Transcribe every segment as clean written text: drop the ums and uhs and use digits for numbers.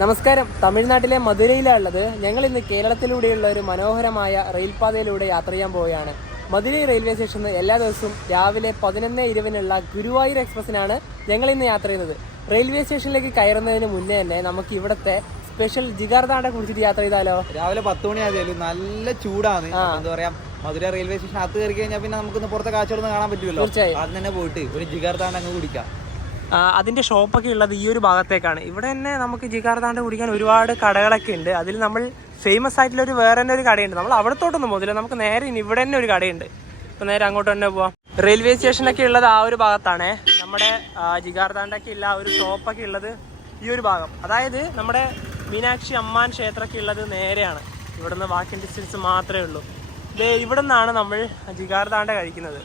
നമസ്കാരം. തമിഴ്നാട്ടിലെ മധുരയിലാണ് ഉള്ളത്. ഞങ്ങൾ ഇന്ന് കേരളത്തിലൂടെയുള്ള ഒരു മനോഹരമായ റെയിൽപാതയിലൂടെ യാത്ര ചെയ്യാൻ പോവുകയാണ്. മധുരൈ റെയിൽവേ സ്റ്റേഷനിൽ എല്ലാ ദിവസവും രാവിലെ 11:20 ഗുരുവായൂർ എക്സ്പ്രസിനാണ് ഞങ്ങൾ ഇന്ന് യാത്ര ചെയ്യുന്നത്. റെയിൽവേ സ്റ്റേഷനിലേക്ക് കയറുന്നതിന് മുന്നേ തന്നെ നമുക്ക് ഇവിടുത്തെ സ്പെഷ്യൽ ജിഗാർതാണ്ടെ കുടിച്ചിട്ട് യാത്ര ചെയ്താലോ? രാവിലെ 10 മണി ആയാലും നല്ല ചൂടാണ്. എന്താ പറയാ, മധുര റെയിൽവേ സ്റ്റേഷൻ അകത്ത് കയറി കഴിഞ്ഞാൽ പിന്നെ നമുക്കൊന്ന് പുറത്തെ കാഴ്ചകളൊന്നും കാണാൻ പറ്റുമല്ലോ. അത് തന്നെ പോയിട്ട് ഒരു ജിഗാർതാണ്ടെ അങ്ങ് കുടിക്കാം. അതിൻ്റെ ഷോപ്പൊക്കെ ഉള്ളത് ഈ ഒരു ഭാഗത്തേക്കാണ്. ഇവിടെ തന്നെ നമുക്ക് ജിഗാർതാണ്ടെ കുടിക്കാൻ ഒരുപാട് കടകളൊക്കെ ഉണ്ട്. അതിൽ നമ്മൾ ഫേമസ് ആയിട്ടുള്ള വേറെ തന്നെ ഒരു കടയുണ്ട്. നമ്മൾ അവിടത്തോട്ടൊന്നും പോകുന്നില്ല, നമുക്ക് നേരെ ഇവിടെ തന്നെ ഒരു കടയുണ്ട്. അപ്പോൾ നേരെ അങ്ങോട്ട് തന്നെ പോവാം. റെയിൽവേ സ്റ്റേഷനൊക്കെ ഉള്ളത് ആ ഒരു ഭാഗത്താണ്. നമ്മുടെ ജിഗാർതാണ്ടൊക്കെ ഉള്ള ഒരു ഷോപ്പൊക്കെ ഉള്ളത് ഈ ഒരു ഭാഗം. അതായത് നമ്മുടെ മീനാക്ഷി അമ്മാൻ ക്ഷേത്രമൊക്കെ ഉള്ളത് നേരെയാണ്. ഇവിടുന്ന് വാക്കിംഗ് ഡിസ്റ്റൻസ് മാത്രമേ ഉള്ളൂ. ഇവിടെ നിന്നാണ് നമ്മൾ ജിഗാർതാണ്ടെ കഴിക്കുന്നത്.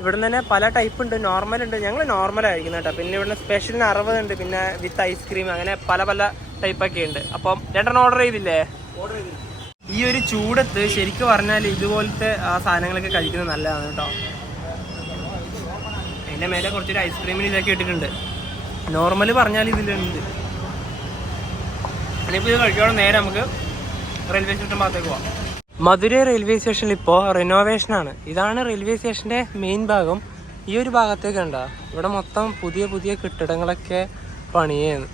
ഇവിടെ നിന്ന് തന്നെ പല ടൈപ്പ് ഉണ്ട്. നോർമൽ ഉണ്ട്, ഞങ്ങൾ നോർമലാണ് കഴിക്കുന്നത് കേട്ടോ. പിന്നെ ഇവിടെ സ്പെഷ്യലിന് 60 ഉണ്ട്, പിന്നെ വിത്ത് ഐസ്ക്രീം, അങ്ങനെ പല പല ടൈപ്പൊക്കെ ഉണ്ട്. അപ്പം രണ്ടെണ്ണം ഓർഡർ ചെയ്തില്ലേ? ഈ ഒരു ചൂടത്ത് ശരിക്കും പറഞ്ഞാൽ ഇതുപോലത്തെ സാധനങ്ങളൊക്കെ കഴിക്കുന്നത് നല്ലതാണ് കേട്ടോ. അതിൻ്റെ മേലെ കുറച്ചൊരു ഐസ്ക്രീമിന് ഇതൊക്കെ ഇട്ടിട്ടുണ്ട്. നോർമൽ പറഞ്ഞാൽ ഇതിലുണ്ട്. ഇനിയിപ്പോൾ ഇത് കഴിക്കുമ്പോൾ നേരെ നമുക്ക് റെയിൽവേ സ്റ്റേഷൻ ഭാഗത്തേക്ക് പോവാം. മധുരൈ റെയിൽവേ സ്റ്റേഷനിൽ ഇപ്പോൾ റിനോവേഷനാണ്. ഇതാണ് റെയിൽവേ സ്റ്റേഷൻ്റെ മെയിൻ ഭാഗം. ഈ ഒരു ഭാഗത്തേക്ക് ഉണ്ടോ, ഇവിടെ മൊത്തം പുതിയ പുതിയ കെട്ടിടങ്ങളൊക്കെ പണിയാണ്.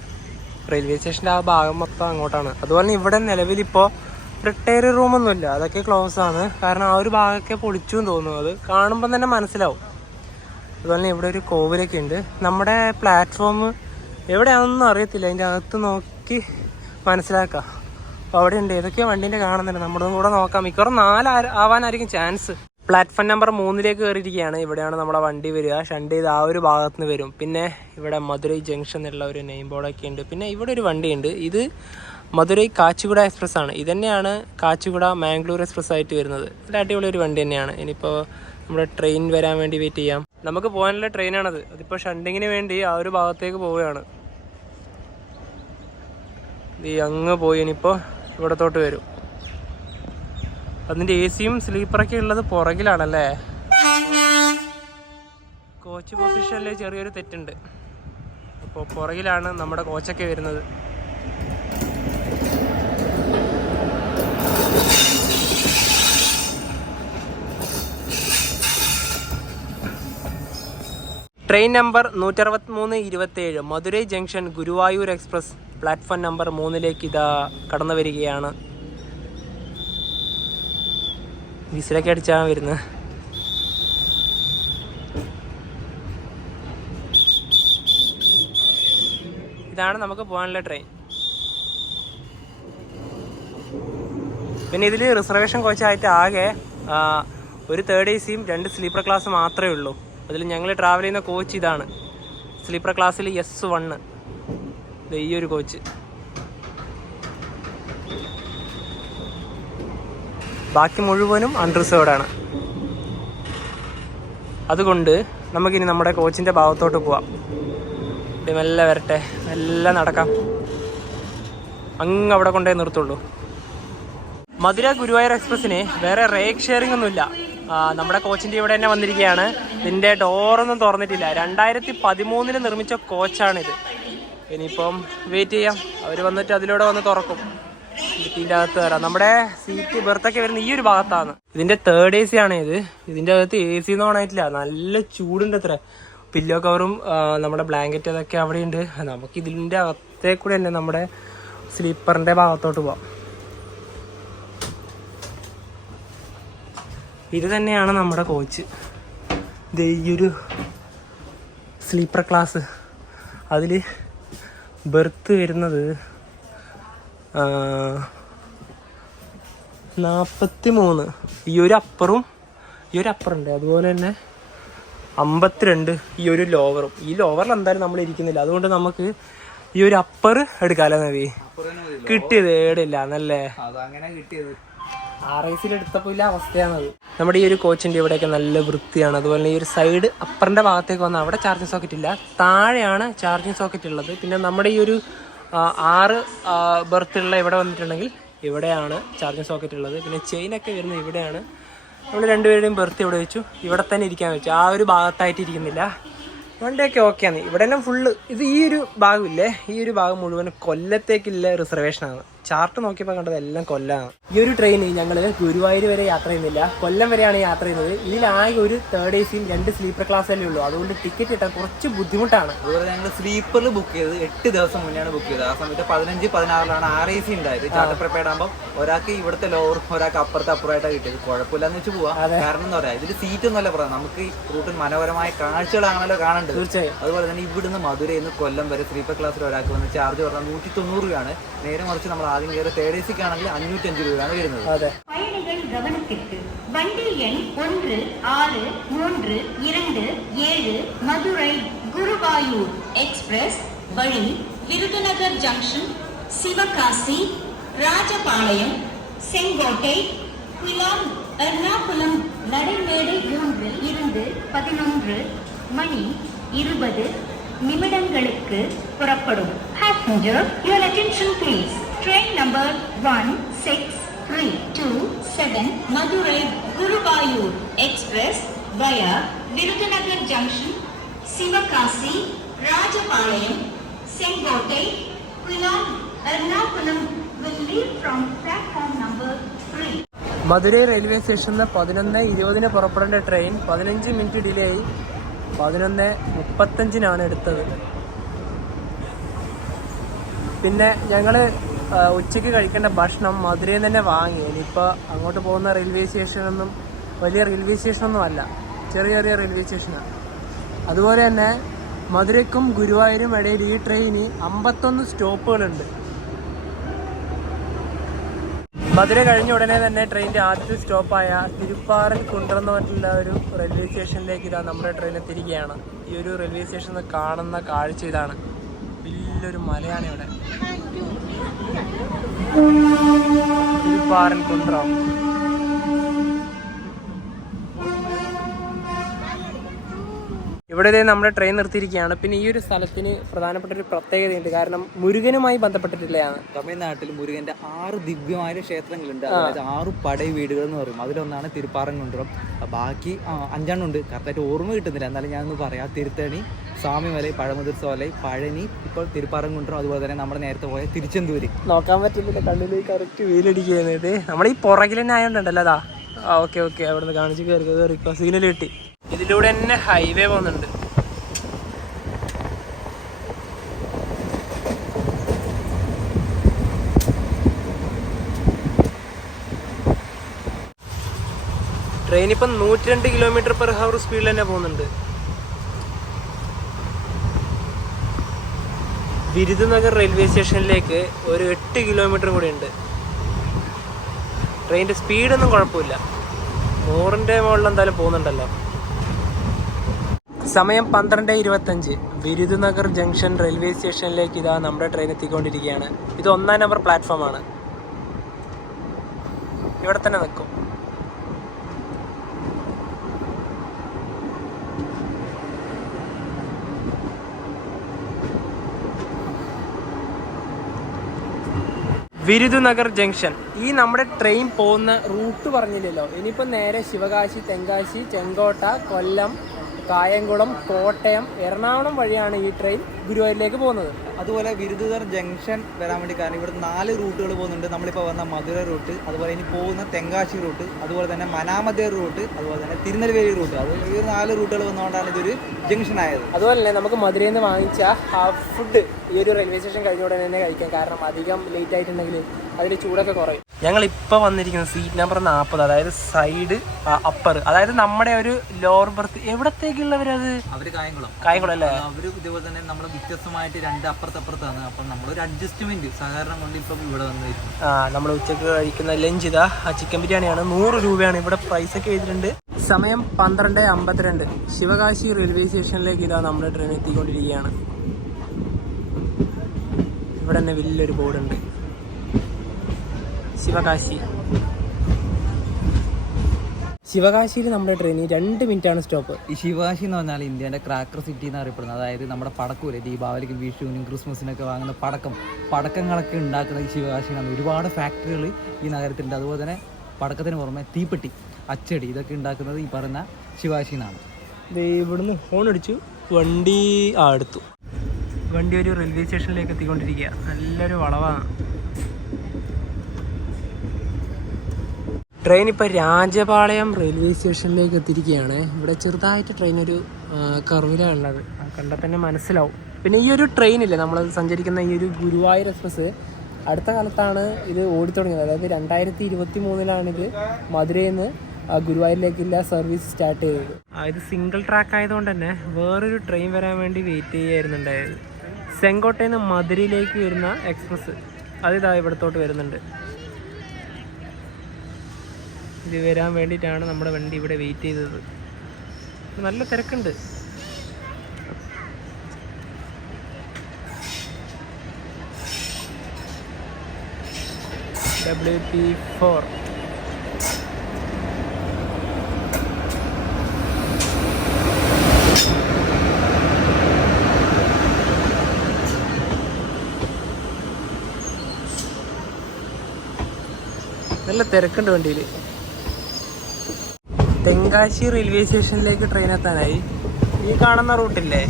റെയിൽവേ സ്റ്റേഷൻ്റെ ആ ഭാഗം മൊത്തം അങ്ങോട്ടാണ്. അതുപോലെ ഇവിടെ നിലവിലിപ്പോൾ റിട്ടയർ റൂമൊന്നുമില്ല, അതൊക്കെ ക്ലോസ് ആണ്. കാരണം ആ ഒരു ഭാഗമൊക്കെ പൊളിച്ചു എന്ന് തോന്നുന്നു. അത് കാണുമ്പം തന്നെ മനസ്സിലാവും. അതുപോലെ ഇവിടെ ഒരു കോവിലൊക്കെ ഉണ്ട്. നമ്മുടെ പ്ലാറ്റ്ഫോം എവിടെയാണെന്നൊന്നും അറിയത്തില്ല, അതിൻ്റെ അകത്ത് നോക്കി മനസ്സിലാക്കാം. അപ്പോൾ അവിടെ ഉണ്ട്, ഏതൊക്കെയോ വണ്ടീൻ്റെ കാണുന്നുണ്ട്. നമ്മുടെ കൂടെ നോക്കാം. മിക്കവാറും 4 ആവാനായിരിക്കും ചാൻസ്. Platform number 3 കയറിയിരിക്കുകയാണ്. ഇവിടെയാണ് നമ്മുടെ വണ്ടി വരിക. ഷണ്ട് ചെയ്ത് ആ ഒരു ഭാഗത്ത് നിന്ന് വരും. പിന്നെ ഇവിടെ മധുരൈ ജംഗ്ഷൻ എന്നുള്ള ഒരു നെയിം ബോർഡൊക്കെ ഉണ്ട്. പിന്നെ ഇവിടെ ഒരു വണ്ടിയുണ്ട്. ഇത് മധുരൈ കാച്ചിഗുഡ എക്സ്പ്രസ് ആണ്. ഇത് തന്നെയാണ് കാച്ചിഗുഡ മാംഗ്ലൂർ എക്സ്പ്രസ് ആയിട്ട് വരുന്നത്. ഇത് അടിപൊളി ഒരു വണ്ടി തന്നെയാണ്. ഇനിയിപ്പോൾ നമ്മുടെ ട്രെയിൻ വരാൻ വേണ്ടി വെയിറ്റ് ചെയ്യാം. നമുക്ക് പോകാനുള്ള ട്രെയിനാണത്. അതിപ്പോൾ ഷണ്ടിങ്ങിന് വേണ്ടി ആ ഒരു ഭാഗത്തേക്ക് പോവുകയാണ്. ഈ അങ്ങ് പോയി ഇനിയിപ്പോൾ ഇവിടത്തോട്ട് വരും. അതിൻ്റെ AC-യും സ്ലീപ്പറൊക്കെ ഉള്ളത് പുറകിലാണല്ലേ. കോച്ച് പൊസിഷനിൽ ചെറിയൊരു തെറ്റുണ്ട്. അപ്പോൾ പുറകിലാണ് നമ്മുടെ കോച്ചൊക്കെ വരുന്നത്. Train number 163-27 Madurai junction Guruvayur express platform number 3 ഇതാ കടന്നു വരികയാണ്. വിസിലൊക്കെ അടിച്ചാണ് വരുന്നത്. ഇതാണ് നമുക്ക് പോകാനുള്ള ട്രെയിൻ. പിന്നെ ഇതിൽ റിസർവേഷൻ കോച്ചായിട്ട് ആകെ ഒരു 3rd AC-യും 2 സ്ലീപ്പർ ക്ലാസ് മാത്രമേ ഉള്ളൂ. അതിൽ ഞങ്ങൾ ട്രാവൽ ചെയ്യുന്ന കോച്ച് ഇതാണ്. സ്ലീപ്പർ ക്ലാസ്സിൽ S1, ഈ ഒരു കോച്ച്. ബാക്കി മുഴുവനും അൺറിസേർവ്ഡ് ആണ്. അതുകൊണ്ട് നമുക്കിനി നമ്മുടെ കോച്ചിൻ്റെ ഭാഗത്തോട്ട് പോവാം. മെല്ലെ വരട്ടെ, മെല്ലെ നടക്കാം. അങ്ങ് അവിടെ കൊണ്ടേ നിർത്തുള്ളൂ. മധുര ഗുരുവായൂർ എക്സ്പ്രസ്സിന് വേറെ റേക്ക് ഷെയറിംഗ് ഒന്നുമില്ല. നമ്മുടെ കോച്ചിൻ്റെ ഇവിടെ തന്നെ വന്നിരിക്കുകയാണ്. ഇതിൻ്റെ ഡോറൊന്നും തുറന്നിട്ടില്ല. 2013 നിർമ്മിച്ച കോച്ചാണിത്. ഇനിയിപ്പം വെയിറ്റ് ചെയ്യാം, അവർ വന്നിട്ട് അതിലൂടെ വന്ന് തുറക്കും. ഇതിൻ്റെ അകത്ത് വരാം. നമ്മുടെ സീറ്റ് ബെർത്തൊക്കെ വരുന്ന ഈ ഒരു ഭാഗത്താണ്. ഇതിൻ്റെ 3rd AC ആണ് ഇത്. ഇതിൻ്റെ അകത്ത് AC ഒന്നും ഓണായിട്ടില്ല. നല്ല ചൂടുണ്ട്. അത്ര പില്ലോ കവറും നമ്മുടെ ബ്ലാങ്കറ്റ് അതൊക്കെ അവിടെയുണ്ട്. നമുക്ക് ഇതിൻ്റെ അകത്തേക്കൂടെ തന്നെ നമ്മുടെ സ്ലീപ്പറിൻ്റെ ഭാഗത്തോട്ട് പോവാം. ഇത് തന്നെയാണ് നമ്മുടെ കോച്ച്. ഈ ഒരു സ്ലീപ്പർ ക്ലാസ്. അതിൽ ബെർത്ത് വരുന്നത് 43. ഈ ഒരു അപ്പറുണ്ട്. അതുപോലെ തന്നെ 52 ഈ ഒരു ലോവറും. ഈ ലോവറിൽ എന്തായാലും നമ്മൾ ഇരിക്കുന്നില്ല. അതുകൊണ്ട് നമുക്ക് ഈ ഒരു അപ്പർ എടുക്കാമല്ലോ. നവി കിട്ടിയത് ഏടില്ല എന്നല്ലേ. RIC-ൽ എടുത്തപ്പോൾ ഇല്ല അവസ്ഥയാണത്. നമ്മുടെ ഈ ഒരു കോച്ചിൻ്റെ ഇവിടെയൊക്കെ നല്ല വൃത്തിയാണ്. അതുപോലെ ഈ ഒരു സൈഡ് അപ്പറിൻ്റെ ഭാഗത്തേക്ക് വന്നാൽ അവിടെ ചാർജിങ് സോക്കറ്റ് ഇല്ല, താഴെയാണ് ചാർജിങ് സോക്കറ്റ് ഉള്ളത്. പിന്നെ നമ്മുടെ ഈ ഒരു 6 ബെർത്തുള്ള ഇവിടെ വന്നിട്ടുണ്ടെങ്കിൽ ഇവിടെയാണ് ചാർജിങ് സോക്കറ്റ് ഉള്ളത്. പിന്നെ ചെയിനൊക്കെ വരുന്നത് ഇവിടെയാണ്. നമ്മൾ രണ്ടുപേരുടെയും ബെർത്ത് ഇവിടെ വെച്ചു, ഇവിടെ തന്നെ ഇരിക്കാൻ വെച്ചു. ആ ഒരു ഭാഗത്തായിട്ട് ഇരിക്കുന്നില്ല, 1 ഡേ ഒക്കെ ഓക്കെയാണ്. ഇവിടെ എല്ലാം ഫുള്ള് ഇത് ഈ ഒരു ഭാഗമില്ലേ, ഈ ഒരു ഭാഗം മുഴുവൻ കൊല്ലത്തേക്കുള്ള റിസർവേഷനാണ്. ചാർട്ട് നോക്കിയപ്പോൾ കണ്ടത് എല്ലാം കൊല്ലമാണ്. ഈ ഒരു ട്രെയിൻ ഞങ്ങൾ ഗുരുവായൂർ വരെ യാത്ര ചെയ്യുന്നില്ല, കൊല്ലം വരെയാണ് യാത്ര ചെയ്യുന്നത്. ഇതിലാകെ ഒരു 3rd AC-യും 2 സ്ലീപ്പർ ക്ലാസ്സല്ലേ ഉള്ളൂ. അതുകൊണ്ട് ടിക്കറ്റ് കിട്ടാൻ കുറച്ച് ബുദ്ധിമുട്ടാണ്. അതുപോലെ ഞങ്ങൾ സ്ലീപ്പറിൽ ബുക്ക് ചെയ്തത് 8 ദിവസം മുന്നെയാണ് ബുക്ക് ചെയ്തത്. ആ സമയത്ത് 15-16 RAC ഉണ്ടായത്. ചാർട്ടർ പ്രിപ്പയർഡ് ആകുമ്പോൾ ഒരാൾക്ക് ഇവിടുത്തെ ലോവർ, ഒരാൾക്ക് അപ്പുറത്തായിട്ടാണ് കിട്ടിയത്. കുഴപ്പമില്ലാന്ന് വെച്ച് പോവാം. കാരണം എന്താ പറയാ, ഇതിൽ സീറ്റ് ഒന്നുമല്ല പറയാം, നമുക്ക് ഈ റൂട്ടിൽ മനോഹരമായ കാഴ്ചകളാണല്ലോ കാണേണ്ടത്. തീർച്ചയായും. അതുപോലെ തന്നെ ഇവിടുന്ന് മധുരയിൽ നിന്ന് കൊല്ലം വരെ സ്ലീപ്പർ ക്ലാസ്സിൽ ഒരാൾക്ക് വന്ന് ചാർജ് പറഞ്ഞാൽ 190 രൂപയാണ്. നേരെ മറിച്ച് നമ്മൾ ആദ്യം കയറി 3rd AC-ക്കാണെങ്കിൽ 505 രൂപയാണ് വരുന്നത്. பயணிகள் கவனத்திற்கு வண்டி எண் 1637 மதுரை குருவாயூர் எக்ஸ்பிரஸ் வழி விருதுநகர் ஜங்ஷன், சிவகாசி, ராஜபாளையம், செங்கோட்டை, குலாம், எர்ணாகுளம் நடைமேடை 3 இருந்து 11 மணி 20 நிமிடங்களுக்கு புறப்படும். Passenger, your attention please. Train number 16327 Madurai Guruvayur Express via Virudhunagar Junction, Sivakasi, Rajapalayam, Sengotai, Kulam, Ernakulam will leave from platform number 3. Madurai railway സ്റ്റേഷനിൽ 11:20 പുറപ്പെടേണ്ട ട്രെയിൻ 15 മിനിറ്റ് ഡിലേ ആയി 11:35 എടുത്തത്. പിന്നെ ഞങ്ങൾ ഉച്ചയ്ക്ക് കഴിക്കേണ്ട ഭക്ഷണം മധുരയിൽ തന്നെ വാങ്ങി. ഇനിയിപ്പോൾ അങ്ങോട്ട് പോകുന്ന റെയിൽവേ സ്റ്റേഷനൊന്നും വലിയ റെയിൽവേ സ്റ്റേഷനൊന്നും അല്ല, ചെറിയ ചെറിയ റെയിൽവേ സ്റ്റേഷനാണ്. അതുപോലെ തന്നെ മധുരയ്ക്കും ഗുരുവായൂരും ഇടയിൽ ഈ ട്രെയിന് 51 സ്റ്റോപ്പുകളുണ്ട്. മധുര കഴിഞ്ഞ ഉടനെ തന്നെ ട്രെയിനിൻ്റെ ആദ്യത്തെ സ്റ്റോപ്പായ തിരുപ്പാറൻ കുണ്ടെന്ന് പറഞ്ഞിട്ടുള്ള ഒരു റെയിൽവേ സ്റ്റേഷനിലേക്ക് ഇതാ നമ്മുടെ ട്രെയിൻ എത്തിയിരിക്കുകയാണ്. ഈ ഒരു റെയിൽവേ സ്റ്റേഷനിൽ കാണുന്ന കാഴ്ച ഇതാണ്. വലിയൊരു മലയാണ് ഇവിടെ, തിരുപ്പാറൻ കുണ്ട്രം. ഇവിടെ നമ്മുടെ ട്രെയിൻ നിർത്തിയിരിക്കുകയാണ്. പിന്നെ ഈ ഒരു സ്ഥലത്തിന് പ്രധാനപ്പെട്ട ഒരു പ്രത്യേകതയുണ്ട്, കാരണം മുരുകനുമായി ബന്ധപ്പെട്ടിട്ടുള്ളതാണ്. തമിഴ്നാട്ടിൽ മുരുകന്റെ 6 ദിവ്യമായ ക്ഷേത്രങ്ങളുണ്ട്. അതായത് 6 പടൈ വീടുകൾ എന്ന് പറയും. അതിലൊന്നാണ് തിരുപ്പാറൻകുണ്ട്രം. ബാക്കി 5 ഉണ്ട്, കറക്റ്റായിട്ട് ഓർമ്മ കിട്ടുന്നില്ല. എന്നാലും ഞാനൊന്ന് പറയാം. തിരുത്തണി, സ്വാമിമല, പഴമുതിർച്ചോല, പഴനി, ഇപ്പോൾ തിരുപ്പാറൻകുണ്ട്രം, അതുപോലെ തന്നെ നമ്മൾ നേരത്തെ പോയ തിരുച്ചെന്തൂര്. നോക്കാൻ പറ്റുന്നില്ല, കണ്ണിലേക്ക് കറക്റ്റ് വെയിലടിക്കുന്നത്. നമ്മുടെ ഈ പുറകിൽ തന്നെ ആയതുണ്ടല്ലോ. അതാ ഓക്കെ അവിടുന്ന് കാണിച്ച് കയറിക്കോ, സിഗ്നൽ കിട്ടി. ഇതിലൂടെ തന്നെ ഹൈവേ പോകുന്നുണ്ട്. ട്രെയിൻ ഇപ്പം 102 km/h സ്പീഡിൽ തന്നെ പോകുന്നുണ്ട്. വിരുദുനഗർ റെയിൽവേ സ്റ്റേഷനിലേക്ക് ഒരു 8 കിലോമീറ്റർ കൂടി ഉണ്ട്. ട്രെയിനിൻ്റെ സ്പീഡൊന്നും കുഴപ്പമില്ല, 100ന്റെ മുകളിൽ എന്തായാലും പോകുന്നുണ്ടല്ലോ. സമയം 12:25. വിരുദുനഗർ ജംഗ്ഷൻ റെയിൽവേ സ്റ്റേഷനിലേക്ക് ഇതാ നമ്മുടെ ട്രെയിൻ എത്തിക്കൊണ്ടിരിക്കുകയാണ്. ഇത് 1ാം നമ്പർ പ്ലാറ്റ്ഫോമാണ്. ഇവിടെ തന്നെ നിൽക്കും. വിരുദുനഗർ ജംഗ്ഷൻ. ഈ നമ്മുടെ ട്രെയിൻ പോകുന്ന റൂട്ട് പറഞ്ഞില്ലല്ലോ. ഇനിയിപ്പോൾ നേരെ ശിവകാശി, തെങ്കാശി, ചെങ്കോട്ട, കൊല്ലം, കായംകുളം, കോട്ടയം, എറണാകുളം വഴിയാണ് ഈ ട്രെയിൻ ഗുരുവായൂരിലേക്ക് പോകുന്നത്. അതുപോലെ വിരുദുനഗർ ജംഗ്ഷൻ വരാൻ വേണ്ടി കാരണം ഇവിടെ 4 റൂട്ടുകൾ പോകുന്നുണ്ട്. നമ്മളിപ്പോൾ വന്ന മധുര റൂട്ട്, അതുപോലെ ഇനി പോകുന്ന തെങ്കാശി റൂട്ട്, അതുപോലെ തന്നെ മനാമദേർ റൂട്ട്, അതുപോലെ തന്നെ തിരുനെൽവേലി റൂട്ട്. അത് ഈ 4 റൂട്ടുകൾ വന്നുകൊണ്ടാണ് ഇതൊരു ജംഗ്ഷൻ ആയത്. അതുപോലെ തന്നെ നമുക്ക് മധുരയിൽ നിന്ന് വാങ്ങിച്ച ഫുഡ് ഈ ഒരു റെയിൽവേ സ്റ്റേഷൻ കഴിഞ്ഞ ഉടനെ തന്നെ കഴിക്കാം. കാരണം അധികം ലേറ്റ് ആയിട്ടുണ്ടെങ്കിൽ അതിൽ ചൂടൊക്കെ കുറയും. ഞങ്ങളിപ്പോൾ വന്നിരിക്കുന്നത് സീറ്റ് നമ്പർ 40, അതായത് സൈഡ് അപ്പർ, അതായത് നമ്മുടെ ഒരു ലോവർ ബർത്ത്. എവിടത്തേക്കുള്ളവരത്? അവര് കായംകുളം അല്ലേ? അവര് ഇതേപോലെ തന്നെ നമ്മൾ വ്യത്യസ്തമായിട്ട് 2 അപ്പുറത്തപ്പുറത്താണ്. അപ്പം നമ്മളൊരു അഡ്ജസ്റ്റ്മെന്റ് സഹകരണം കൊണ്ട് ഇപ്പം ഇവിടെ വന്നിരിക്കും. നമ്മൾ ഉച്ചക്ക് കഴിക്കുന്ന ലഞ്ച് ഇതാ ചിക്കൻ ബിരിയാണിയാണ്. 100 രൂപയാണ് ഇവിടെ പ്രൈസ് ഒക്കെ ചെയ്തിട്ടുണ്ട്. സമയം 12:52. ശിവകാശി റെയിൽവേ സ്റ്റേഷനിലേക്ക് ഇതാ നമ്മുടെ ട്രെയിൻ എത്തിക്കൊണ്ടിരിക്കുകയാണ്. ഇവിടെ തന്നെ വലിയൊരു ബോർഡുണ്ട്, ശിവകാശി. ശിവകാശിയിൽ നമ്മുടെ ട്രെയിൻ 2 മിനിറ്റാണ് സ്റ്റോപ്പ്. ഈ ശിവകാശി എന്ന് പറഞ്ഞാൽ ഇന്ത്യൻ്റെ ക്രാക്കർ സിറ്റി എന്ന് അറിയപ്പെടുന്നത്. അതായത് നമ്മുടെ പടക്കൂലെ ദീപാവലിക്കും വിഷുവിനും ക്രിസ്മസിനൊക്കെ വാങ്ങുന്ന പടക്കങ്ങളൊക്കെ ഉണ്ടാക്കുന്ന ഈ ശിവകാശിയിലാണ്. ഒരുപാട് ഫാക്ടറികൾ ഈ നഗരത്തിലുണ്ട്. അതുപോലെ തന്നെ പടക്കത്തിന് പുറമെ തീപ്പെട്ടി, അച്ചടി, ഇതൊക്കെ ഉണ്ടാക്കുന്നത് ഈ പറയുന്ന ശിവകാശിയിൽ നിന്നാണ്. ഇവിടുന്ന് ഹോൺ അടിച്ചു, വണ്ടി എടുത്തു. വണ്ടി ഒരു റെയിൽവേ സ്റ്റേഷനിലേക്ക് എത്തിക്കൊണ്ടിരിക്കുക. നല്ലൊരു വളവാണ്. ട്രെയിൻ ഇപ്പോൾ രാജപാളയം റെയിൽവേ സ്റ്റേഷനിലേക്ക് എത്തിയിരിക്കുകയാണ്. ഇവിടെ ചെറുതായിട്ട് ട്രെയിൻ ഒരു കർവിലാണ് ഉള്ളത്, കണ്ടാൽ തന്നെ മനസ്സിലാവും. പിന്നെ ഈ ഒരു ട്രെയിനില്ലേ നമ്മൾ സഞ്ചരിക്കുന്ന ഈ ഒരു ഗുരുവായൂർ എക്സ്പ്രസ് അടുത്ത കാലത്താണ് ഇത് ഓടിത്തുടങ്ങിയത്. അതായത് 2023 ഇത് മധുരയിൽ നിന്ന് ഗുരുവായൂരിലേക്കുള്ള സർവീസ് സ്റ്റാർട്ട് ചെയ്തത്. ഇത് സിംഗിൾ ട്രാക്ക് ആയതുകൊണ്ട് തന്നെ വേറൊരു ട്രെയിൻ വരാൻ വേണ്ടി വെയിറ്റ് ചെയ്യായിരുന്നുണ്ടായത്. ചെങ്കോട്ടയിൽ നിന്ന് മധുരയിലേക്ക് വരുന്ന എക്സ്പ്രസ് അതിതാ ഇവിടത്തോട്ട് വരുന്നുണ്ട്. ഇത് വരാൻ വേണ്ടിയിട്ടാണ് നമ്മുടെ വണ്ടി ഇവിടെ വെയിറ്റ് ചെയ്തത്. നല്ല തിരക്കുണ്ട്. WP4 നല്ല തിരക്കുണ്ട് വണ്ടിയിൽ. തെങ്കാശി റെയിൽവേ സ്റ്റേഷനിലേക്ക് ട്രെയിൻ എത്താനായി. ഈ കാണുന്ന റൂട്ടില്ലേ,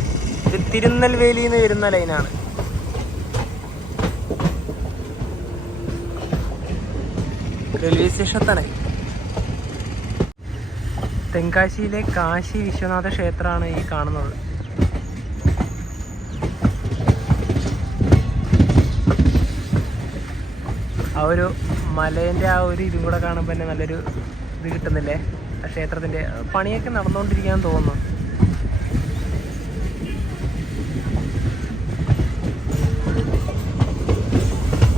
ഇത് തിരുനെൽവേലിയിൽ നിന്ന് വരുന്ന ലൈനാണ്. റെയിൽവേ സ്റ്റേഷൻ എത്താനായി. തെങ്കാശിയിലെ കാശി വിശ്വനാഥ ക്ഷേത്രമാണ് ഈ കാണുന്നത്. ആ ഒരു മലേൻ്റെ ആ ഒരു ഇതും കൂടെ കാണുമ്പോൾ തന്നെ നല്ലൊരു ഇത് കിട്ടുന്നില്ലേ. ആ ക്ഷേത്രത്തിൻ്റെ പണിയൊക്കെ നടന്നുകൊണ്ടിരിക്കുകയെന്ന് തോന്നുന്നു.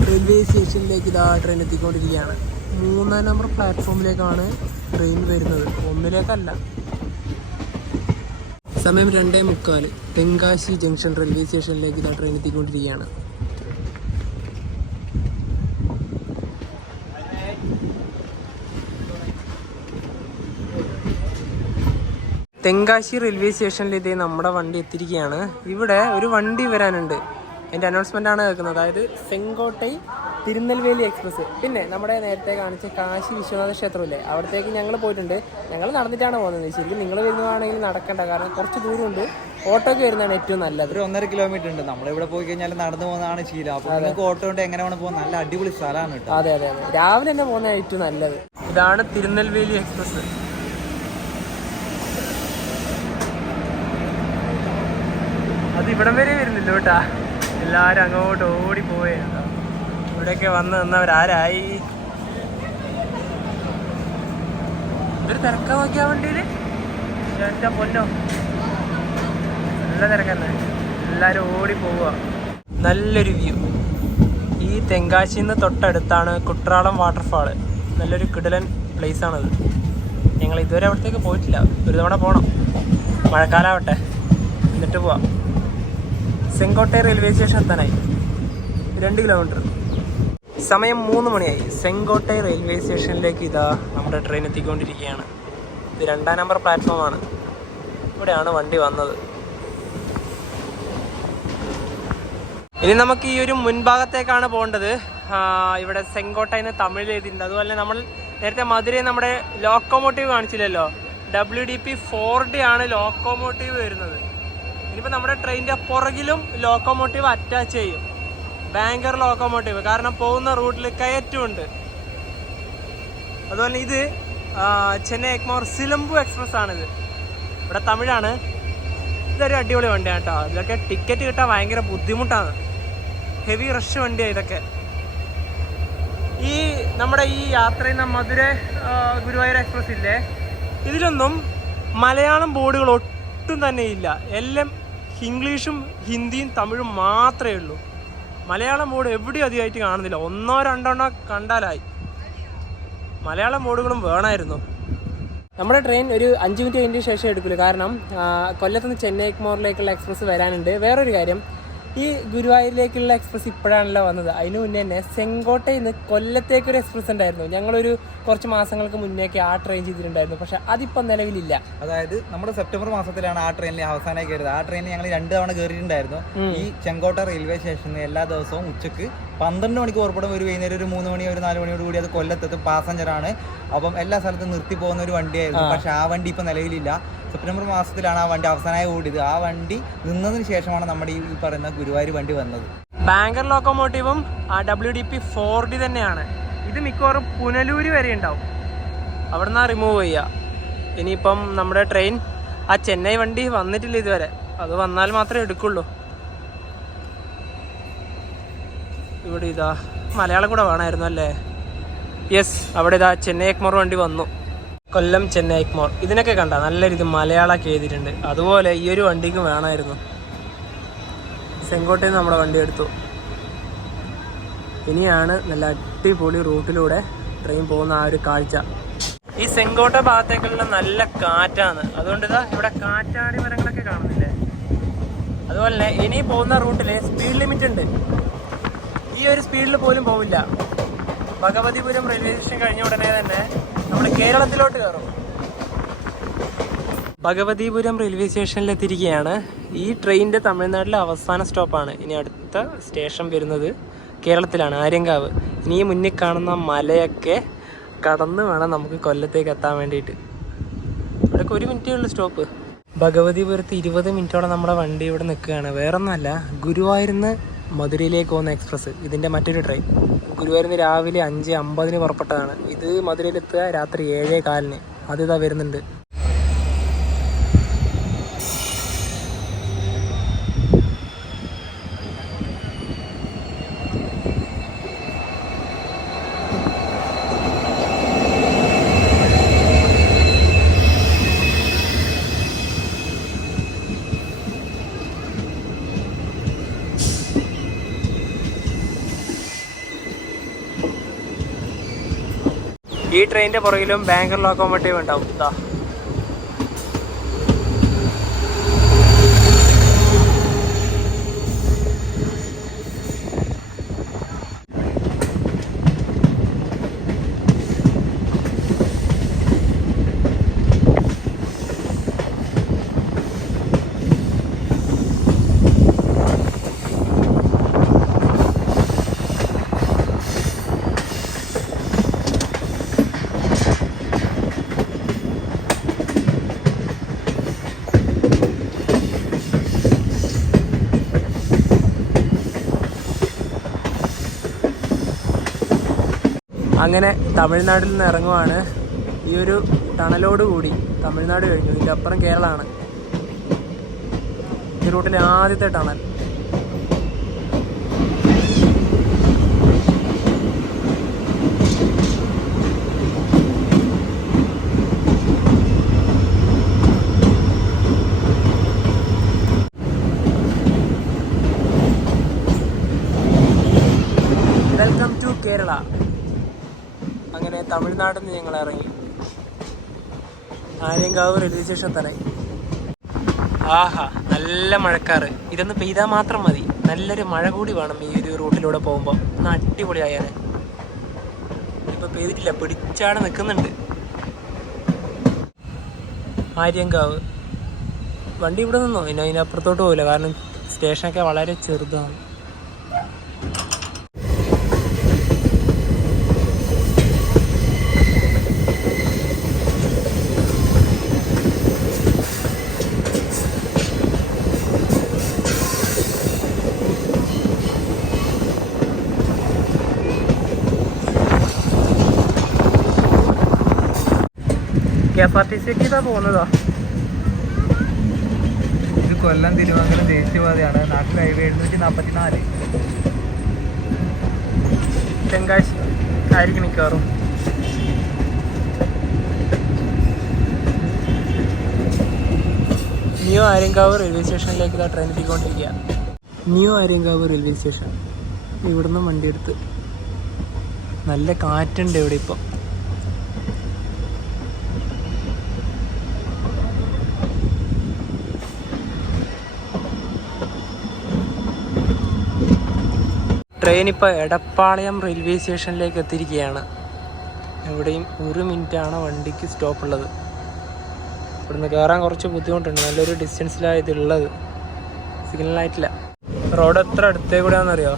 റെയിൽവേ സ്റ്റേഷനിലേക്ക് ഇതാ ട്രെയിൻ എത്തിക്കൊണ്ടിരിക്കുകയാണ്. 3-ാം നമ്പർ പ്ലാറ്റ്ഫോമിലേക്കാണ് ട്രെയിൻ വരുന്നത്, 1-ലേക്കല്ല. സമയം 2:45. തെങ്കാശി ജംഗ്ഷൻ റെയിൽവേ സ്റ്റേഷനിലേക്ക് ഇതാ ട്രെയിൻ എത്തിക്കൊണ്ടിരിക്കുകയാണ്. തെങ്കാശി റെയിൽവേ സ്റ്റേഷനിൽ ഇതേ നമ്മുടെ വണ്ടി എത്തിയിരിക്കുകയാണ്. ഇവിടെ ഒരു വണ്ടി വരാനുണ്ട്, അതിൻ്റെ അനൗൺസ്മെൻ്റാണ് കേൾക്കുന്നത്. അതായത് ചെങ്കോട്ടൈ തിരുനെൽവേലി എക്സ്പ്രസ്. പിന്നെ നമ്മുടെ നേരത്തെ കാണിച്ച കാശി വിശ്വനാഥ ക്ഷേത്രമില്ലേ, അവിടത്തേക്ക് ഞങ്ങൾ പോയിട്ടുണ്ട്. ഞങ്ങൾ നടന്നിട്ടാണ് പോകുന്നത്. ശരിക്കും നിങ്ങൾ വരുന്നതാണെങ്കിൽ നടക്കണ്ട, കാരണം കുറച്ച് ദൂരമുണ്ട്. ഓട്ടോയ്ക്ക് വരുന്നതാണ് ഏറ്റവും നല്ലത്. ഒരു 1.5 കിലോമീറ്റർ ഉണ്ട്. നമ്മളിവിടെ പോയി കഴിഞ്ഞാൽ നടന്നു പോകുന്നതാണ് ശീലം. അപ്പോൾ നിങ്ങൾക്ക് ഓട്ടോ കൊണ്ട് എങ്ങനെ വേണം പോകാൻ, നല്ല അടിപൊളി സ്ഥലമാണ് കേട്ടോ. അതെ അതെ അതെ, രാവിലെ തന്നെ പോകുന്നതാണ് ഏറ്റവും നല്ലത്. ഇതാണ് തിരുനെൽവേലി എക്സ്പ്രസ്. അത് ഇവിടം വരെ വരുന്നില്ല കേട്ടാ, എല്ലാവരും അങ്ങോട്ട് ഓടിപ്പോവുകയാണ്. ഇവിടെയൊക്കെ വന്ന് നിന്നവരാരായി. ഇതൊരു തിരക്കാൻ നോക്കിയാ വണ്ടിയിൽ ചേട്ടാ പൊന്നോ, നല്ല തിരക്കന്നെ. എല്ലാവരും ഓടിപ്പോവുക. നല്ലൊരു വ്യൂ. ഈ തെങ്കാശിയിൽ നിന്ന് തൊട്ടടുത്താണ് കുട്രാളം വാട്ടർഫാള്. നല്ലൊരു കിടിലൻ പ്ലേസാണത്. ഞങ്ങൾ ഇതുവരെ അവിടത്തേക്ക് പോയിട്ടില്ല, ഒരു തവണ പോകണം. മഴക്കാലാവട്ടെ എന്നിട്ട് പോവാം. Sengottai railway station എത്താനായി 2 kilometre. സമയം 3 മണിയായി. ചെങ്കോട്ടൈ റെയിൽവേ സ്റ്റേഷനിലേക്ക് ഇതാ നമ്മുടെ ട്രെയിൻ എത്തിക്കൊണ്ടിരിക്കുകയാണ്. ഇത് 2-ാം നമ്പർ പ്ലാറ്റ്ഫോമാണ്. ഇവിടെയാണ് വണ്ടി വന്നത്. ഇനി നമുക്ക് ഈ ഒരു മുൻഭാഗത്തേക്കാണ് പോകേണ്ടത്. ഇവിടെ ചെങ്കോട്ടയിൽ നിന്ന് തമിഴിൽ എഴുതിയിട്ടുണ്ട്. അതുപോലെ നമ്മൾ നേരത്തെ മധുരയിൽ നമ്മുടെ ലോക്കോമോട്ടീവ് കാണിച്ചില്ലല്ലോ, WDP4D ആണ് ലോക്കോമോട്ടീവ് വരുന്നത്. ഇനിയിപ്പോൾ നമ്മുടെ ട്രെയിനിൻ്റെ പുറകിലും ലോക്കോമോട്ടീവ് അറ്റാച്ച് ചെയ്യും, ബാങ്കർ ലോക്കോമോട്ടീവ്. കാരണം പോകുന്ന റൂട്ടിൽ കയറ്റമുണ്ട്. അതുപോലെ ഇത് ചെന്നൈ എഗ്മോർ സിലംബു എക്സ്പ്രസ് ആണിത്. ഇവിടെ തമിഴാണ്. ഇതൊരു അടിപൊളി വണ്ടിയാണ് കേട്ടോ. ഇതിലൊക്കെ ടിക്കറ്റ് കിട്ടാൻ ഭയങ്കര ബുദ്ധിമുട്ടാണ്. ഹെവി റഷ് വണ്ടിയാണ് ഇതൊക്കെ. ഈ നമ്മുടെ ഈ യാത്ര ചെയ്യുന്ന മധുര ഗുരുവായൂർ എക്സ്പ്രസ് ഇല്ലേ, ഇതിലൊന്നും മലയാളം ബോർഡുകൾ ഒട്ടും തന്നെ ഇല്ല. എല്ലാം ഇംഗ്ലീഷും ഹിന്ദിയും തമിഴും മാത്രമേ ഉള്ളൂ. മലയാളം ബോർഡ് എവിടെയും അധികമായിട്ട് കാണുന്നില്ല. 1-2 കണ്ടാലായി. മലയാളം ബോർഡുകളും വേണമായിരുന്നു. നമ്മുടെ ട്രെയിൻ ഒരു 5 മിനിറ്റ് കഴിഞ്ഞ ശേഷം എടുക്കില്ല. കാരണം കൊല്ലത്തുനിന്ന് ചെന്നൈ എഗ്മോറിലേക്കുള്ള എക്സ്പ്രസ് വരാനുണ്ട്. വേറൊരു കാര്യം, ഈ ഗുരുവായൂരിലേക്കുള്ള എക്സ്പ്രസ് ഇപ്പോഴാണല്ലോ വന്നത്. അതിന് മുന്നേ തന്നെ ചെങ്കോട്ടയിൽ നിന്ന് കൊല്ലത്തേക്കൊരു എക്സ്പ്രസ് ഉണ്ടായിരുന്നു. ഞങ്ങളൊരു കുറച്ച് മാസങ്ങൾക്ക് മുന്നേക്ക് ആ ട്രെയിൻ ചെയ്തിട്ടുണ്ടായിരുന്നു. പക്ഷെ അതിപ്പോൾ നിലവിലില്ല. അതായത് നമ്മുടെ സെപ്റ്റംബർ മാസത്തിലാണ് ആ ട്രെയിനിൽ അവസാനമായി കയറിയത്. ആ ട്രെയിനിൽ ഞങ്ങൾ 2 തവണ കയറിയിട്ടുണ്ടായിരുന്നു. ഈ ചെങ്കോട്ട റെയിൽവേ സ്റ്റേഷനിൽ എല്ലാ ദിവസവും ഉച്ചക്ക് 12 മണിക്ക് പുറപ്പെടും. ഒരു വൈകുന്നേരം ഒരു 3 മണി ഒരു 4 മണിയോട് കൂടി അത് കൊല്ലത്തെത്തും. പാസഞ്ചറാണ്. അപ്പം എല്ലാ സ്ഥലത്തും നിർത്തി പോകുന്ന ഒരു വണ്ടിയായിരുന്നു. പക്ഷെ ആ വണ്ടി ഇപ്പം നിലവിലില്ല. സെപ്റ്റംബർ മാസത്തിലാണ് ആ വണ്ടി അവസാനമായി ഓടിയത്. ആ വണ്ടി നിന്നതിന് ശേഷമാണ് നമ്മുടെ ഈ പറയുന്ന ഗുരുവായൂർ വണ്ടി വന്നത്. ബാങ്കർ ലോക്കോമോട്ടീവും ആ WDP 4D തന്നെയാണ്. ഇത് മിക്കവാറും പുനലൂര് വരെ ഉണ്ടാവും, അവിടെ നിന്നാണ് റിമൂവ് ചെയ്യുക. ഇനിയിപ്പം നമ്മുടെ ട്രെയിൻ ആ ചെന്നൈ വണ്ടി വന്നിട്ടില്ല ഇതുവരെ, അത് വന്നാൽ മാത്രമേ എടുക്കുള്ളൂ. ഇവിടെ ഇതാ മലയാളം കൂടെ വേണമായിരുന്നു അല്ലേ? യെസ്, അവിടെ ഇതാ ചെന്നൈ എഗ്മോർ വണ്ടി വന്നു. കൊല്ലം ചെന്നൈ എഗ്മോർ ഇതിനൊക്കെ കണ്ട നല്ല രീതി മലയാളമൊക്കെ എഴുതിയിട്ടുണ്ട്. അതുപോലെ ഈ ഒരു വണ്ടിക്ക് വേണമായിരുന്നു. സെങ്കോട്ടയിൽ നിന്ന് നമ്മുടെ വണ്ടി എടുത്തു. ഇനിയാണ് നല്ല അടിപൊളി റൂട്ടിലൂടെ ട്രെയിൻ പോകുന്ന ആ ഒരു കാഴ്ച. ഈ സെങ്കോട്ട ഭാഗത്തേക്കുള്ള നല്ല കാറ്റാണ്, അതുകൊണ്ട് ഇതാ ഇവിടെ കാറ്റാടി മരങ്ങളൊക്കെ കാണുന്നില്ലേ. അതുപോലെ തന്നെ ഇനി പോകുന്ന റൂട്ടിൽ സ്പീഡ് ലിമിറ്റ് ഉണ്ട്. ഈ ഒരു സ്പീഡിൽ പോലും പോവില്ല. ഭഗവതിപുരം റെയിൽവേ സ്റ്റേഷൻ കഴിഞ്ഞ ഉടനെ തന്നെ നമ്മൾ കേരളത്തിലോട്ട് കയറും. ഭഗവതിപുരം റെയിൽവേ സ്റ്റേഷനിൽ എത്തിയിരിക്കുകയാണ്. ഈ ട്രെയിനിൻ്റെ തമിഴ്നാട്ടിലെ അവസാന സ്റ്റോപ്പാണ്. ഇനി അടുത്ത സ്റ്റേഷൻ വരുന്നത് കേരളത്തിലാണ്, ആര്യങ്കാവ്. ഇനി ഈ മുന്നിൽ കാണുന്ന മലയൊക്കെ കടന്ന് വേണം നമുക്ക് കൊല്ലത്തേക്ക് എത്താൻ വേണ്ടിയിട്ട്. ഇവിടെയൊക്കെ 1 മിനിറ്റേ ഉള്ളൂ സ്റ്റോപ്പ്. ഭഗവതിപുരത്ത് 20 മിനിറ്റോളം നമ്മുടെ വണ്ടി ഇവിടെ നിൽക്കുകയാണ്. വേറൊന്നുമല്ല, ഗുരുവായൂരിന്ന് മധുരയിലേക്ക് പോകുന്ന എക്സ്പ്രസ്, ഇതിൻ്റെ മറ്റൊരു ട്രെയിൻ. ഗുരുവായൂരിന്ന് രാവിലെ 5:50 പുറപ്പെട്ടതാണ്. ഇത് മധുരയിലെത്തുക രാത്രി 7:15. അതിതാ വരുന്നുണ്ട്. ഈ ട്രെയിനിൻ്റെ പുറകിലും ബാങ്കർ ലോക്കോമോട്ടീവ് ഉണ്ടാവും. ഇതാ അങ്ങനെ തമിഴ്നാട്ടിൽ നിന്ന് ഇറങ്ങുവാണ്. ഈ ഒരു ടണലോട് കൂടി തമിഴ്നാട് കഴിഞ്ഞു. ഇതിൻ്റെ അപ്പുറം കേരളമാണ്. ഈ റൂട്ടിലെ ആദ്യത്തെ ടണൽ. Welcome to Kerala. അങ്ങനെ തമിഴ്നാട്ടിൽ നിന്ന് ഞങ്ങൾ ഇറങ്ങി. ആര്യങ്കാവ് റെയിൽവേ സ്റ്റേഷൻ തന്നെ. ആഹാ, നല്ല മഴക്കാറ്. ഇതൊന്ന് പെയ്താൽ മാത്രം മതി. നല്ലൊരു മഴ കൂടി വേണം ഈ ഒരു റൂട്ടിലൂടെ പോകുമ്പോൾ. ഒന്ന് അടിപൊളിയായാലേ. ഇപ്പോൾ പെയ്തിട്ടില്ല, പിടിച്ചാടെ നിൽക്കുന്നുണ്ട്. ആര്യങ്കാവ് വണ്ടി ഇവിടെ നിന്നോ? ഇനി അതിനപ്പുറത്തോട്ട് പോകില്ല, കാരണം സ്റ്റേഷനൊക്കെ വളരെ ചെറുതാണ്. KSRTC ഇതാ പോകുന്നതാ. ഇത് കൊല്ലം തിരുവനന്തപുരം ദേശീയപാതയാണ്. നാട്ടിൽ ഹൈവേ 744. തെങ്കാശി ആയിരിക്കും മിക്കവാറും. ന്യൂ ആര്യങ്കാവ് റെയിൽവേ സ്റ്റേഷനിലേക്ക് ഇതാ ട്രെയിൻ എത്തിക്കൊണ്ടിരിക്കുക. New Aryankavu railway station. ഇവിടുന്ന് വണ്ടിയെടുത്ത് നല്ല കാറ്റുണ്ട് ഇവിടെ ഇപ്പോൾ. ട്രെയിൻ ഇപ്പോൾ എടപ്പാളയം റെയിൽവേ സ്റ്റേഷനിലേക്ക് എത്തിയിരിക്കുകയാണ്. എവിടെയും 1 മിനിറ്റാണ് വണ്ടിക്ക് സ്റ്റോപ്പുള്ളത്. ഇവിടുന്ന് കയറാൻ കുറച്ച് ബുദ്ധിമുട്ടുണ്ട്. നല്ലൊരു ഡിസ്റ്റൻസിലാണ് ഇതുള്ളത്. സിഗ്നലായിട്ടില്ല. റോഡ് എത്ര അടുത്തേ കൂടെയാണെന്നറിയോ?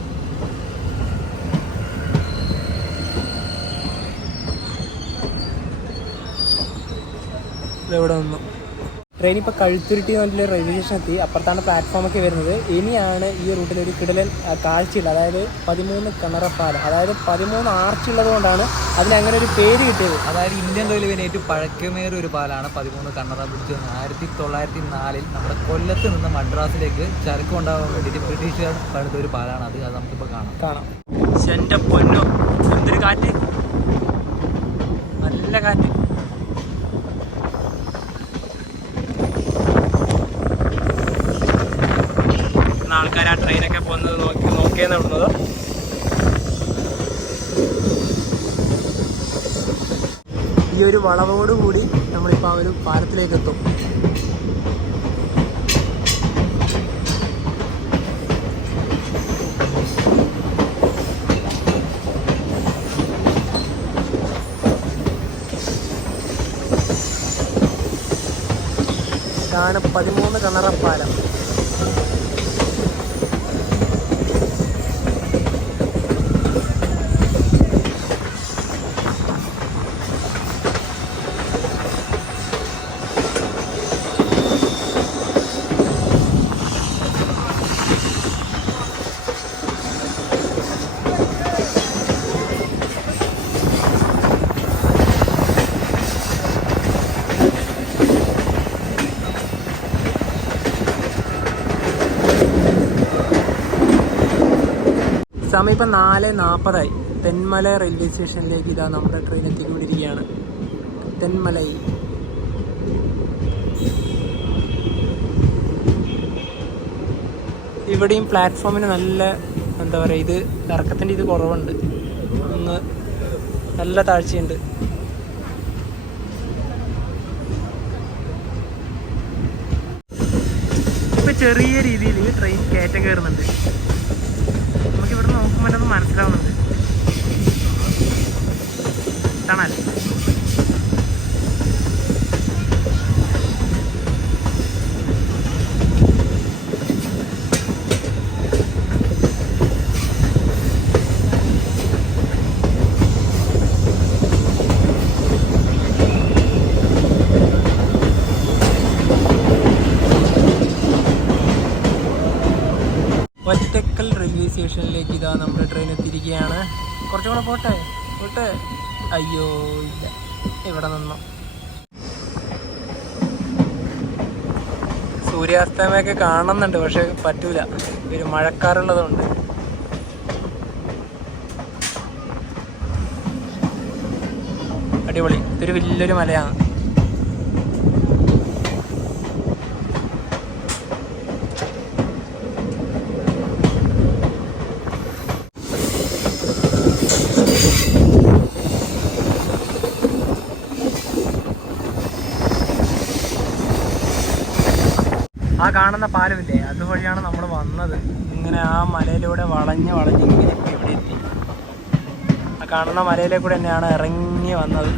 ഇതെവിടെ നിന്നു ട്രെയിൻ ഇപ്പോൾ കഴുത്തുരുട്ടി എന്ന് പറഞ്ഞിട്ട് റെയിൽവേ സ്റ്റേഷൻ എത്തി. അപ്പുറത്താണ് പ്ലാറ്റ്ഫോമൊക്കെ വരുന്നത്. ഇനിയാണ് ഈ റൂട്ടിൽ ഒരു കിടലൻ കാഴ്ചയില്ല, അതായത് 13 കിണറപ്പാലം, അതായത് 13 ആർച്ച് ഉള്ളത് കൊണ്ടാണ് അതിനങ്ങനെ ഒരു പേര് കിട്ടിയത്. അതായത് ഇന്ത്യൻ റെയിൽവേന് ഏറ്റവും പഴക്കമേറിയ ഒരു പാലാണ് 13 കണ്ണറ ബ്രിഡ്ജ്. 1904 നമ്മുടെ കൊല്ലത്ത് നിന്ന് മദ്രാസിലേക്ക് ചരക്ക് കൊണ്ടുപോകാൻ വേണ്ടിയിട്ട് ബ്രിട്ടീഷുകാർ പണിത ഒരു പാലാണ് അത്. നമുക്കിപ്പോൾ കാണാം. എൻ്റെ പൊന്നോ, എന്തൊരു കാറ്റ്, നല്ല കാറ്റ്. ആൾക്കാർ ആ ട്രെയിനൊക്കെ പോകുന്നത് നോക്കിയെന്ന് വിടുന്നത്. ഈ ഒരു വളവോടുകൂടി നമ്മളിപ്പോൾ ആ ഒരു പാലത്തിലേക്ക് എത്തും. ഇതാണ് 13 കിണറപ്പാലം. സമയം ഇപ്പം 4:40 തെന്മല റെയിൽവേ സ്റ്റേഷനിലേക്ക് ഇതാ നമ്മുടെ ട്രെയിൻ എത്തിക്കൊണ്ടിരിക്കുകയാണ്. തെന്മലയിൽ ഇവിടെയും പ്ലാറ്റ്ഫോമിന് നല്ല എന്താ പറയുക, ഇത് ഇറക്കത്തിൻ്റെ ഇത് കുറവുണ്ട്, ഒന്ന് നല്ല താഴ്ചയുണ്ട്. ഇപ്പം ചെറിയ രീതിയിൽ ട്രെയിൻ കയറ്റം കയറുന്നുണ്ട്. ഇവിടെ നോക്കുമ്പോൾ അത് മനസ്സിലാവുന്നുണ്ട്. തണൽ ഒറ്റക്കൽ റെയിൽവേ സ്റ്റേഷനിലേക്ക് ഇതാ നമ്മുടെ ട്രെയിൻ എത്തിയിരിക്കുകയാണ്. കുറച്ചും കൂടെ പോട്ടെ. അയ്യോ ഇല്ല, ഇവിടെ നിന്നു. സൂര്യാസ്തമയൊക്കെ കാണുന്നുണ്ട്, പക്ഷെ പറ്റൂല, ഒരു മഴക്കാറുള്ളതുകൊണ്ട്. അടിപൊളി, ഇതൊരു വലിയൊരു മലയാണ്. ആ കാണുന്ന പാലമില്ലേ, അതുവഴിയാണ് നമ്മൾ വന്നത്. ഇങ്ങനെ ആ മലയിലൂടെ വളഞ്ഞ് ഇങ്ങനെ ഇവിടെ എത്തി. ആ കാണുന്ന മലയിലെ കൂടെ തന്നെയാണ് ഇറങ്ങി വന്നത്.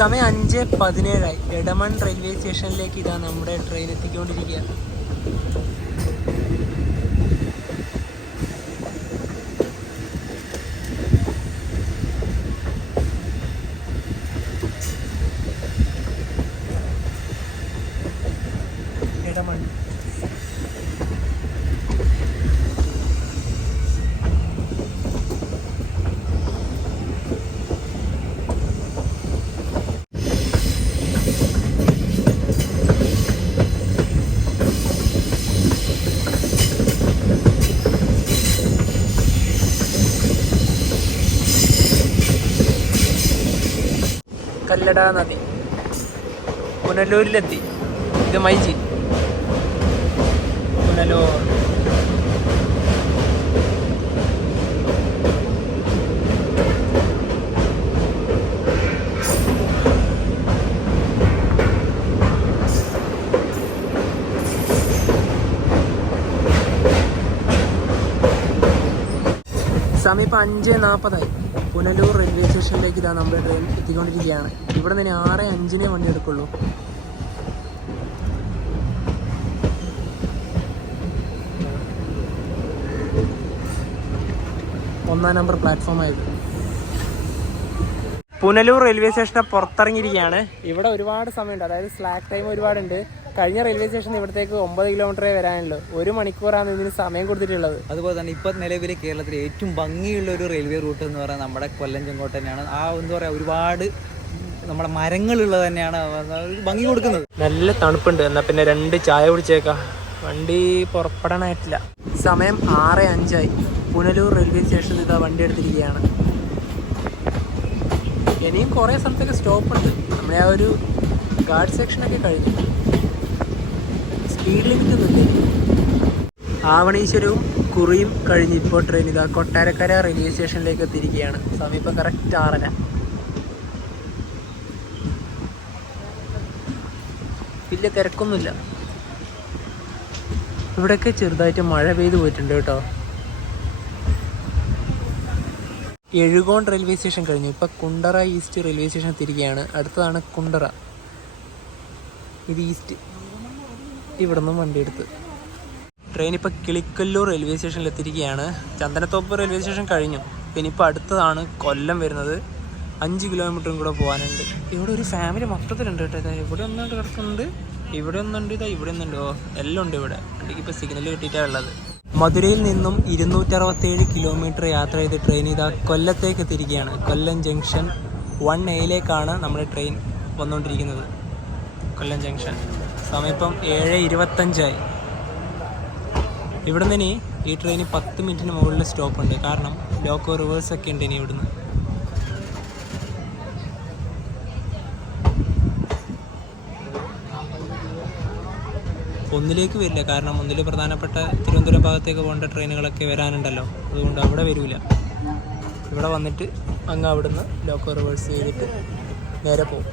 സമയം 5:17 എടമൺ റെയിൽവേ സ്റ്റേഷനിലേക്ക് ഇതാ നമ്മുടെ ട്രെയിൻ എത്തിക്കൊണ്ടിരിക്കുക. എടമൺ കല്ലട നദി പുനലൂരിലെത്തി. ഇത് മൈജി പുനലൂർ. സമയം 5:40 പുനലൂർ റെയിൽവേ സ്റ്റേഷനിലേക്ക് ഇതാ നമ്മുടെ ട്രെയിൻ എത്തിക്കൊണ്ടിരിക്കുകയാണ്. ഇവിടെ നിന്ന് 6:05 വണ്ടി എടുക്കുള്ളൂ. 1-ാം നമ്പർ പ്ലാറ്റ്ഫോമായത്. പുനലൂർ റെയിൽവേ സ്റ്റേഷനെ പുറത്തിറങ്ങിയിരിക്കുകയാണ്. ഇവിടെ ഒരുപാട് സമയമുണ്ട്, അതായത് സ്ലാക്ക് ടൈം ഒരുപാടുണ്ട്. കഴിഞ്ഞ റെയിൽവേ സ്റ്റേഷൻ ഇവിടത്തേക്ക് 9 കിലോമീറ്ററേ വരാനുള്ളൂ. 1 മണിക്കൂറാണ് ഇതിന് സമയം കൊടുത്തിട്ടുള്ളത്. അതുപോലെ തന്നെ ഇപ്പം നിലവിൽ കേരളത്തിലെ ഏറ്റവും ഭംഗിയുള്ള ഒരു റെയിൽവേ റൂട്ട് എന്ന് പറയുന്നത് നമ്മുടെ കൊല്ലം ചെങ്കോട്ട തന്നെയാണ്. ആ എന്താ പറയുക, ഒരുപാട് നമ്മുടെ മരങ്ങളുള്ളത് തന്നെയാണ് ഭംഗി കൊടുക്കുന്നത്. നല്ല തണുപ്പുണ്ട്. എന്നാൽ പിന്നെ 2 ചായ കുടിച്ചേക്കാം. വണ്ടി പുറപ്പെടാനായിട്ടില്ല. സമയം 6:05. പുനലൂർ റെയിൽവേ സ്റ്റേഷനിൽ ഇതാ വണ്ടി എടുത്തിരിക്കുകയാണ്. ഇനിയും കുറേ സ്ഥലത്തൊക്കെ സ്റ്റോപ്പുണ്ട്. നമ്മുടെ ആ ഒരു ഗാർഡ് സെക്ഷനൊക്കെ കഴിഞ്ഞു. സ്പീഡ് ലിമിറ്റ് ഒന്നുമില്ല. ആവണീശ്വരവും കുറിയും കഴിഞ്ഞ് ഇപ്പോൾ ട്രെയിൻ ഇതാ കൊട്ടാരക്കര റെയിൽവേ സ്റ്റേഷനിലേക്ക് എത്തിയിരിക്കുകയാണ്. സമീപം കറക്റ്റ് 6:30. വലിയ തിരക്കൊന്നുമില്ല. ഇവിടെയൊക്കെ ചെറുതായിട്ട് മഴ പെയ്ത് പോയിട്ടുണ്ട് കേട്ടോ. എഴുകോൺ റെയിൽവേ സ്റ്റേഷൻ കഴിഞ്ഞു. ഇപ്പോൾ കുണ്ടറ ഈസ്റ്റ് റെയിൽവേ സ്റ്റേഷൻ തിരികെയാണ്. അടുത്തതാണ് കുണ്ടറ. ഇത് ഈസ്റ്റ്. ഇവിടെ നിന്നും വണ്ടി എടുത്ത് ട്രെയിൻ ഇപ്പോൾ കിളിക്കല്ലൂർ റെയിൽവേ സ്റ്റേഷനിൽ എത്തിയിരിക്കുകയാണ്. ചന്ദനത്തോപ്പ് റെയിൽവേ സ്റ്റേഷൻ കഴിഞ്ഞു. പിന്നെ ഇപ്പോൾ അടുത്തതാണ് കൊല്ലം വരുന്നത്. 5 കിലോമീറ്ററും കൂടെ പോകാനുണ്ട്. ഇവിടെ ഒരു ഫാമിലി മൊത്തത്തിലുണ്ട് കേട്ടോ. ഇതാ ഇവിടെ ഒന്നുണ്ട് കിടക്കുന്നുണ്ട്, ഇവിടെ ഒന്നുണ്ട്, ഇതാ ഇവിടെ ഒന്നുണ്ട്. എല്ലാം ഉണ്ട് ഇവിടെ. വണ്ടിക്ക് ഇപ്പോൾ സിഗ്നൽ കിട്ടിയിട്ടാണ് ഉള്ളത്. മധുരയിൽ നിന്നും 267 കിലോമീറ്റർ യാത്ര ചെയ്ത് ട്രെയിൻ ഇതാ കൊല്ലത്തേക്ക് എത്തിയിരിക്കുകയാണ്. കൊല്ലം ജംഗ്ഷൻ 1A നമ്മുടെ ട്രെയിൻ വന്നുകൊണ്ടിരിക്കുന്നത്. കൊല്ലം ജംഗ്ഷൻ സമയം 7:25. ഇവിടെ നിന്ന് ഇനി ഈ ട്രെയിന് 10 മിനിറ്റിന് മുകളിൽ സ്റ്റോപ്പുണ്ട്. കാരണം ലോക്കോ റിവേഴ്സൊക്കെ ഉണ്ട് ഇനി ഇവിടുന്ന്. ഒന്നിലേക്ക് വരില്ല, കാരണം ഒന്നിൽ പ്രധാനപ്പെട്ട തിരുവനന്തപുരം ഭാഗത്തേക്ക് പോകേണ്ട ട്രെയിനുകളൊക്കെ വരാനുണ്ടല്ലോ. അതുകൊണ്ട് അവിടെ വരില്ല. ഇവിടെ വന്നിട്ട് അങ്ങ് അവിടുന്ന് ലോക്കോ റിവേഴ്സ് ചെയ്തിട്ട് നേരെ പോകും.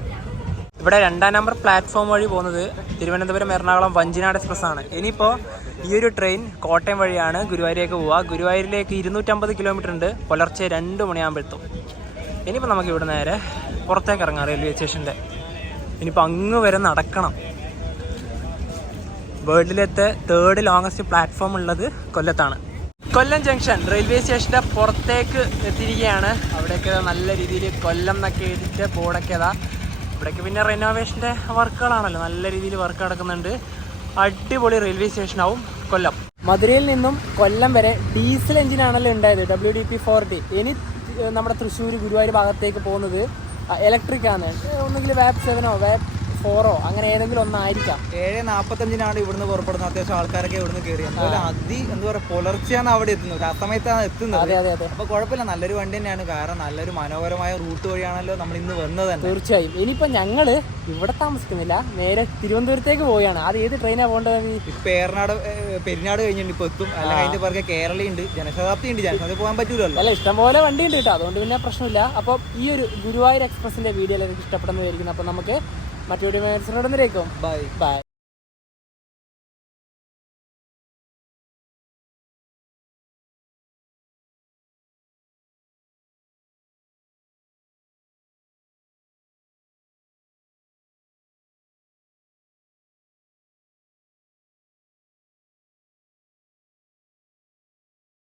ഇവിടെ 2-ാം നമ്പർ പ്ലാറ്റ്ഫോം വഴി പോകുന്നത് തിരുവനന്തപുരം എറണാകുളം വഞ്ചിനാട് എക്സ്പ്രസ് ആണ്. ഇനിയിപ്പോൾ ഈ ഒരു ട്രെയിൻ കോട്ടയം വഴിയാണ് ഗുരുവായൂരേക്ക് പോവുക. ഗുരുവായൂരിലേക്ക് 250 കിലോമീറ്റർ ഉണ്ട്. പുലർച്ചെ 2 മണിയാകുമ്പോൾ എത്തും. ഇനിയിപ്പോൾ നമുക്ക് ഇവിടെ നേരെ പുറത്തേക്ക് ഇറങ്ങാം റെയിൽവേ സ്റ്റേഷൻ്റെ. ഇനിയിപ്പോൾ അങ്ങ് വരെ നടക്കണം. വേൾഡിലത്തെ 3rd ലോങ്ങസ്റ്റ് പ്ലാറ്റ്ഫോം ഉള്ളത് കൊല്ലത്താണ്. കൊല്ലം ജംഗ്ഷൻ റെയിൽവേ സ്റ്റേഷൻ്റെ പുറത്തേക്ക് എത്തിയിരിക്കുകയാണ്. അവിടെയൊക്കെ നല്ല രീതിയിൽ കൊല്ലം എന്നൊക്കെ എഴുതിയിട്ട് ബോർഡൊക്കെ അതാ. ഇവിടേക്ക് പിന്നെ റെനോവേഷൻ്റെ വർക്കുകളാണല്ലോ, നല്ല രീതിയിൽ വർക്ക് നടക്കുന്നുണ്ട്. അടിപൊളി റെയിൽവേ സ്റ്റേഷനാവും കൊല്ലം. മധുരയിൽ നിന്നും കൊല്ലം വരെ ഡീസൽ എഞ്ചിനാണല്ലോ ഉണ്ടായത്, WDP-4D. ഇനി നമ്മുടെ തൃശ്ശൂർ ഗുരുവായൂർ ഭാഗത്തേക്ക് പോകുന്നത് ഇലക്ട്രിക് ആണ്. ഒന്നുകിൽ VAP 7 VAP 4 അങ്ങനെ ഏതെങ്കിലും ഒന്നായിരിക്കാം. 7:45 ഇവിടുന്ന് പുറപ്പെടുന്നത്. അത്യാവശ്യം ആൾക്കാരൊക്കെ ഇവിടുന്ന് കയറി. അതുപോലെ എന്താ പറയുക, പുലർച്ചെയാണ് അവിടെ എത്തുന്നത്, ആ സമയത്താണ് എത്തുന്നത്. അതെ അതെ അതെ. അപ്പൊ കുഴപ്പമില്ല, നല്ലൊരു വണ്ടി തന്നെയാണ്. കാരണം നല്ലൊരു മനോഹരമായ റൂട്ട് വഴിയാണല്ലോ നമ്മൾ ഇന്ന് വന്നത് തന്നെ. തീർച്ചയായും. ഇനിയിപ്പോ ഞങ്ങള് ഇവിടെ താമസിക്കുന്നില്ല, നേരെ തിരുവനന്തപുരത്തേക്ക് പോവുകയാണ്. അത് ഏത് ട്രെയിനാണ് പോകേണ്ടത്? ഇപ്പൊ പെരിനാട് കഴിഞ്ഞിട്ട് ഇപ്പൊ എത്തും. അല്ലെങ്കിൽ അതിന്റെ പുറകെ കേരളയുണ്ട്, ജനശതാബ്ദി ഉണ്ട്. ജനശതാബ്ദി പോകാൻ പറ്റൂലല്ലോ. അല്ല, ഇഷ്ടംപോലെ വണ്ടി ഉണ്ട് കേട്ടോ, അതുകൊണ്ട് പിന്നെ പ്രശ്നമില്ല. അപ്പൊ ഈ ഒരു ഗുരുവായൂർ എക്സ്പ്രസിന്റെ വീഡിയോ എനിക്ക് ഇഷ്ടപ്പെടുന്നതായിരിക്കും. അപ്പൊ നമുക്ക് മറ്റൊരു ബൈ ബൈ.